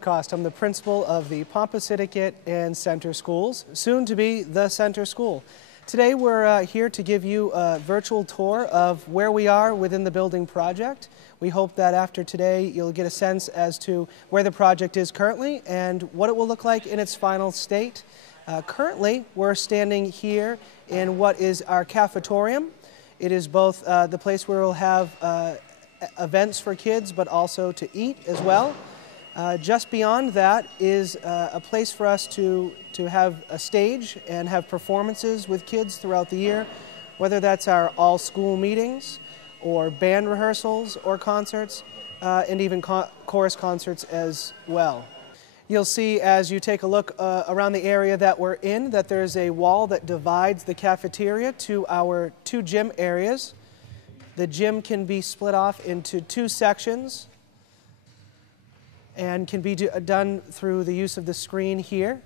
Lacoste. I'm the principal of the Pompasiticate and Center Schools, soon to be the Center School. Today we're here to give you a virtual tour of where we are within the building project. We hope that after today you'll get a sense as to where the project is currently and what it will look like in its final state. Currently we're standing here in what is our cafetorium. It is both the place where we'll have events for kids, but also to eat as well. Just beyond that is a place for us to have a stage and have performances with kids throughout the year, whether that's our all-school meetings or band rehearsals or concerts, and even chorus concerts as well. You'll see as you take a look around the area that we're in that there's a wall that divides the cafeteria to our two gym areas. The gym can be split off into two sections and can be done through the use of the screen here.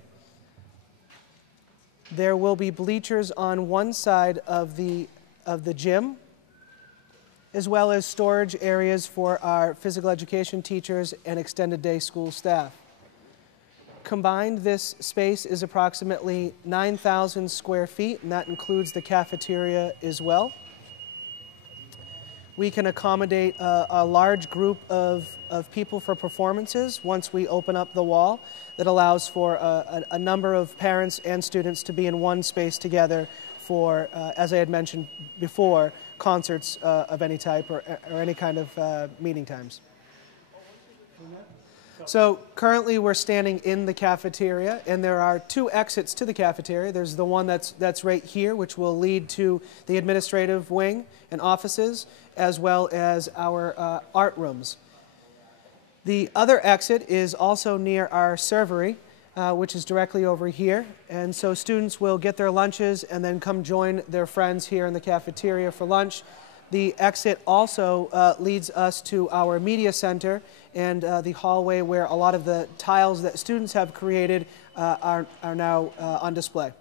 There will be bleachers on one side of the gym, as well as storage areas for our physical education teachers and extended day school staff. Combined, this space is approximately 9,000 square feet, and that includes the cafeteria as well. We can accommodate a large group of people for performances once we open up the wall. That allows for a number of parents and students to be in one space together for, as I had mentioned before, concerts of any type or any kind of meeting times. So currently we're standing in the cafeteria, and there are two exits to the cafeteria. There's the one that's right here, which will lead to the administrative wing and offices, as well as our art rooms. The other exit is also near our servery, which is directly over here. And so students will get their lunches and then come join their friends here in the cafeteria for lunch. The exit also leads us to our media center and the hallway where a lot of the tiles that students have created are now on display.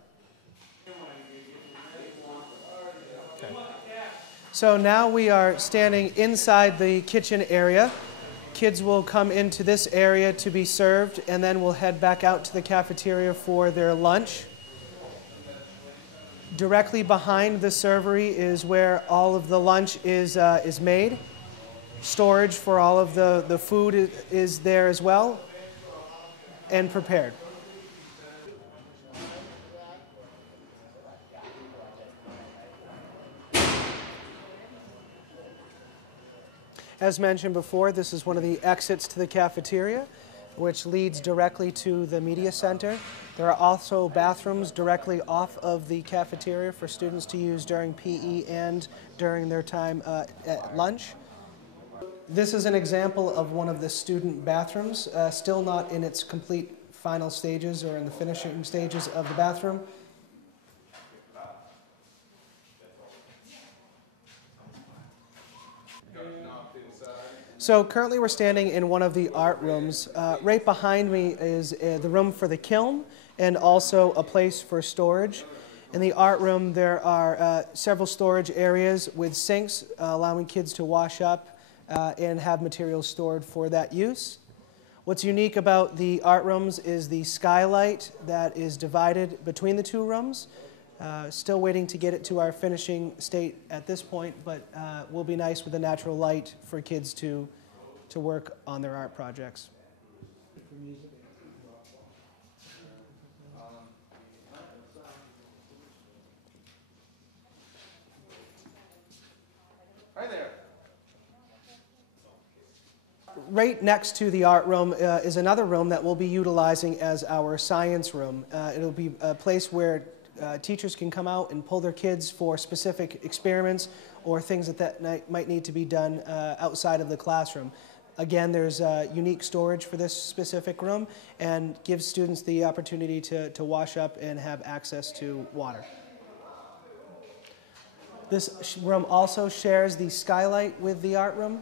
Okay. So now we are standing inside the kitchen area. Kids will come into this area to be served, and then we'll head back out to the cafeteria for their lunch. Directly behind the servery is where all of the lunch is made. Storage for all of the food is there as well and prepared. As mentioned before, this is one of the exits to the cafeteria, which leads directly to the media center. There are also bathrooms directly off of the cafeteria for students to use during PE and during their time at lunch. This is an example of one of the student bathrooms, still not in its complete final stages or in the finishing stages of the bathroom. So currently we're standing in one of the art rooms. Right behind me is the room for the kiln and also a place for storage. In the art room there are several storage areas with sinks allowing kids to wash up and have materials stored for that use. What's unique about the art rooms is the skylight that is divided between the two rooms. Still waiting to get it to our finishing state at this point, but will be nice with a natural light for kids to work on their art projects. Hi there. Right next to the art room is another room that we'll be utilizing as our science room. It'll be a place where teachers can come out and pull their kids for specific experiments or things that might need to be done outside of the classroom. Again, there's unique storage for this specific room and gives students the opportunity to wash up and have access to water. This room also shares the skylight with the art room.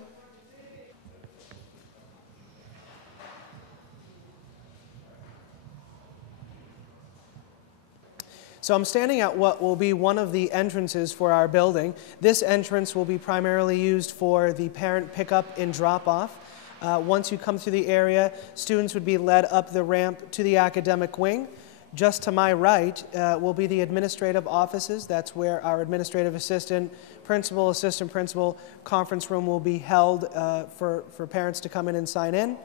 So I'm standing at what will be one of the entrances for our building. This entrance will be primarily used for the parent pickup and drop-off. Once you come through the area, students would be led up the ramp to the academic wing. Just to my right will be the administrative offices. That's where our administrative assistant, assistant principal conference room will be held for parents to come in and sign in.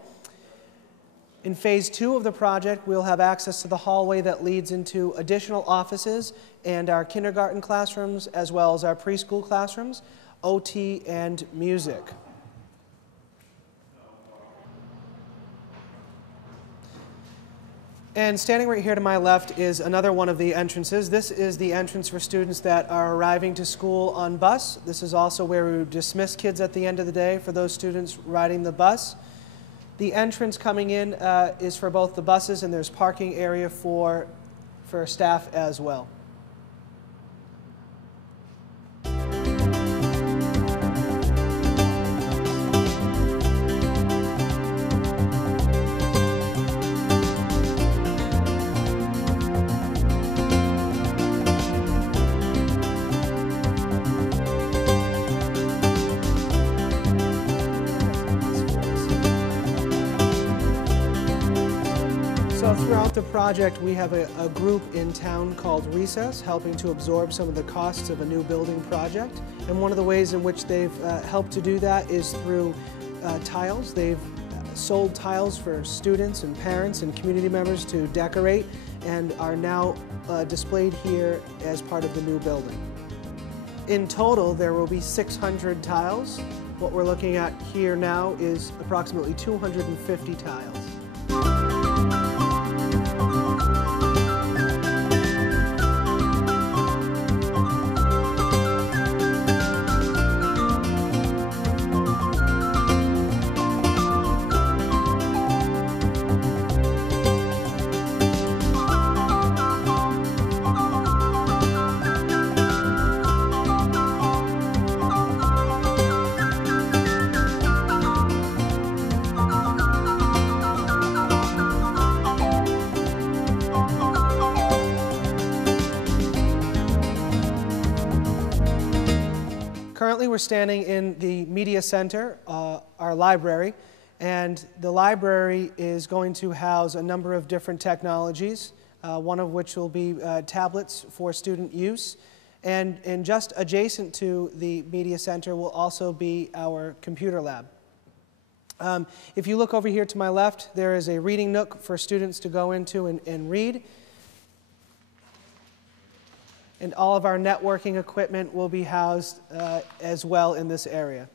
In phase 2 of the project, we'll have access to the hallway that leads into additional offices and our kindergarten classrooms, as well as our preschool classrooms, OT, and music. And standing right here to my left is another one of the entrances. This is the entrance for students that are arriving to school on bus. This is also where we would dismiss kids at the end of the day for those students riding the bus. The entrance coming in is for both the buses, and there's parking area for staff as well. So throughout the project, we have a group in town called Recess, helping to absorb some of the costs of a new building project. And one of the ways in which they've helped to do that is through tiles. They've sold tiles for students and parents and community members to decorate, and are now displayed here as part of the new building. In total, there will be 600 tiles. What we're looking at here now is approximately 250 tiles. Currently, we're standing in the Media Center, our library, and the library is going to house a number of different technologies, one of which will be tablets for student use. And just adjacent to the Media Center will also be our computer lab. If you look over here to my left, there is a reading nook for students to go into and read. And all of our networking equipment will be housed as well in this area.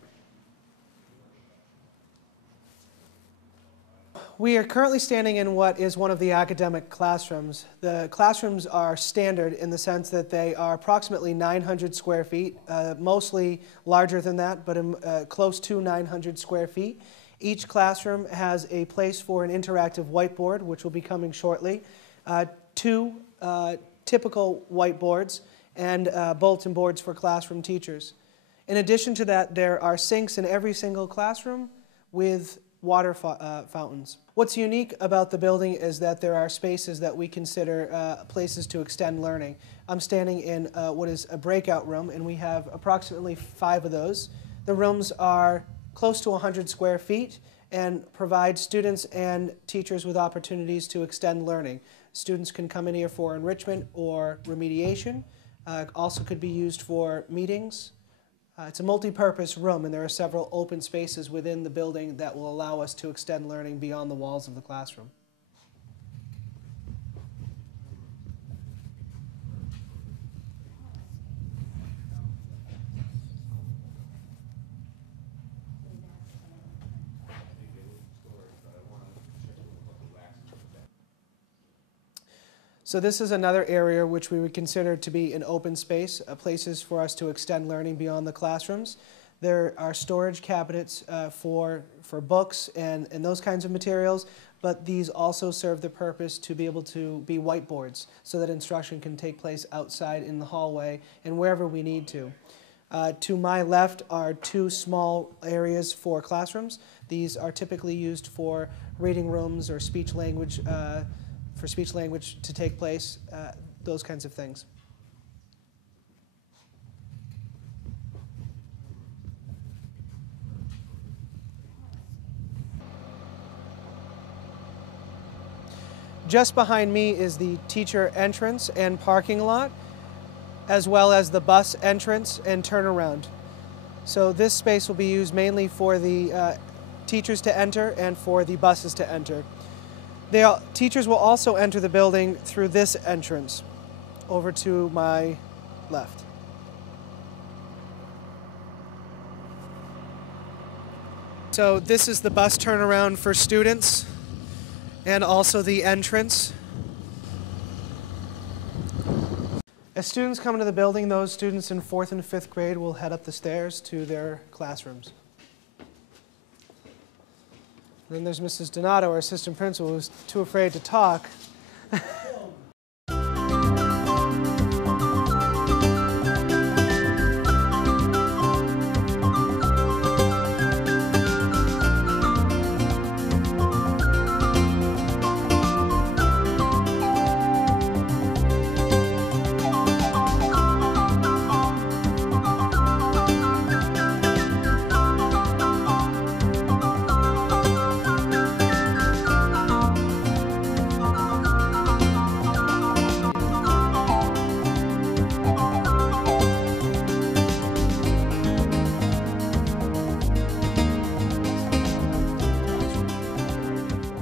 We are currently standing in what is one of the academic classrooms. The classrooms are standard in the sense that they are approximately 900 square feet, mostly larger than that, but close to 900 square feet. Each classroom has a place for an interactive whiteboard, which will be coming shortly, two typical whiteboards, and bulletin boards for classroom teachers. In addition to that, there are sinks in every single classroom with water fountains. What's unique about the building is that there are spaces that we consider places to extend learning. I'm standing in what is a breakout room, and we have approximately 5 of those. The rooms are close to 100 square feet and provide students and teachers with opportunities to extend learning. Students can come in here for enrichment or remediation. Also could be used for meetings. It's a multi-purpose room, and there are several open spaces within the building that will allow us to extend learning beyond the walls of the classroom. So this is another area which we would consider to be an open space, places for us to extend learning beyond the classrooms. There are storage cabinets for books and those kinds of materials, but these also serve the purpose to be able to be whiteboards so that instruction can take place outside in the hallway and wherever we need to. To my left are 2 small areas for classrooms. These are typically used for reading rooms or speech language for speech language to take place, those kinds of things. Just behind me is the teacher entrance and parking lot, as well as the bus entrance and turnaround. So this space will be used mainly for the teachers to enter and for the buses to enter. Teachers will also enter the building through this entrance over to my left. So this is the bus turnaround for students and also the entrance. As students come into the building, those students in 4th and 5th grade will head up the stairs to their classrooms. Then there's Mrs. Donato, our assistant principal, who's too afraid to talk.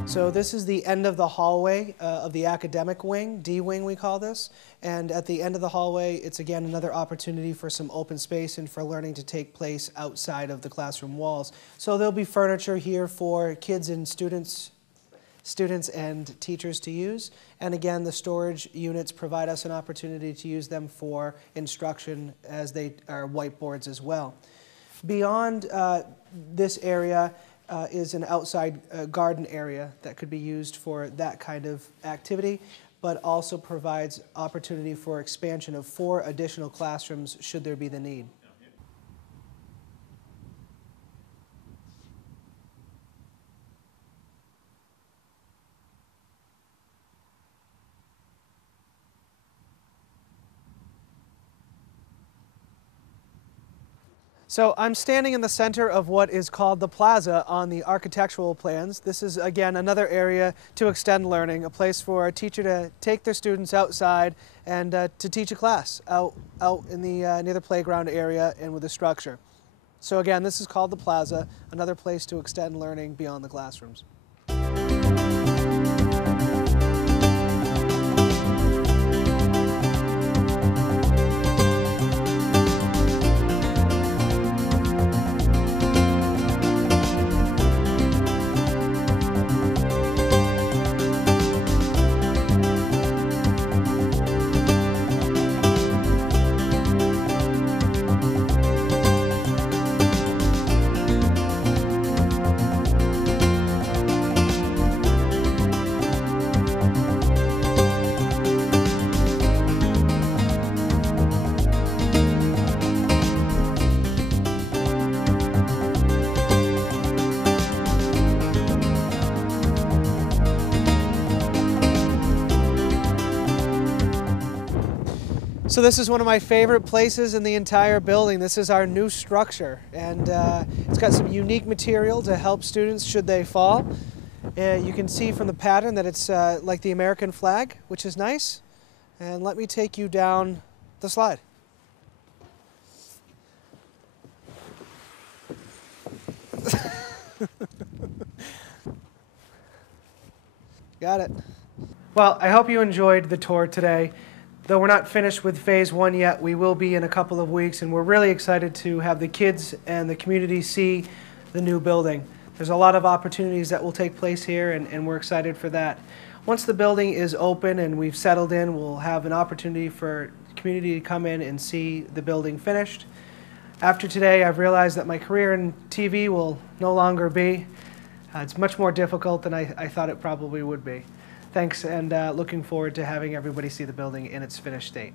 So this is the end of the hallway of the academic wing, D wing we call this, and at the end of the hallway it's again another opportunity for some open space and for learning to take place outside of the classroom walls. So there'll be furniture here for kids and students and teachers to use, and again the storage units provide us an opportunity to use them for instruction as they are whiteboards as well. Beyond this area is an outside garden area that could be used for that kind of activity, but also provides opportunity for expansion of 4 additional classrooms should there be the need. So I'm standing in the center of what is called the plaza on the architectural plans. This is, again, another area to extend learning, a place for a teacher to take their students outside and to teach a class out in the near the playground area and with a structure. So again, this is called the plaza, another place to extend learning beyond the classrooms. So this is one of my favorite places in the entire building. This is our new structure, and it's got some unique material to help students should they fall. You can see from the pattern that it's like the American flag, which is nice. And let me take you down the slide. Got it. Well, I hope you enjoyed the tour today. Though we're not finished with Phase 1 yet, we will be in a couple of weeks, and we're really excited to have the kids and the community see the new building. There's a lot of opportunities that will take place here, and we're excited for that. Once the building is open and we've settled in, we'll have an opportunity for the community to come in and see the building finished. After today, I've realized that my career in TV will no longer be. It's much more difficult than I thought it probably would be. Thanks, and looking forward to having everybody see the building in its finished state.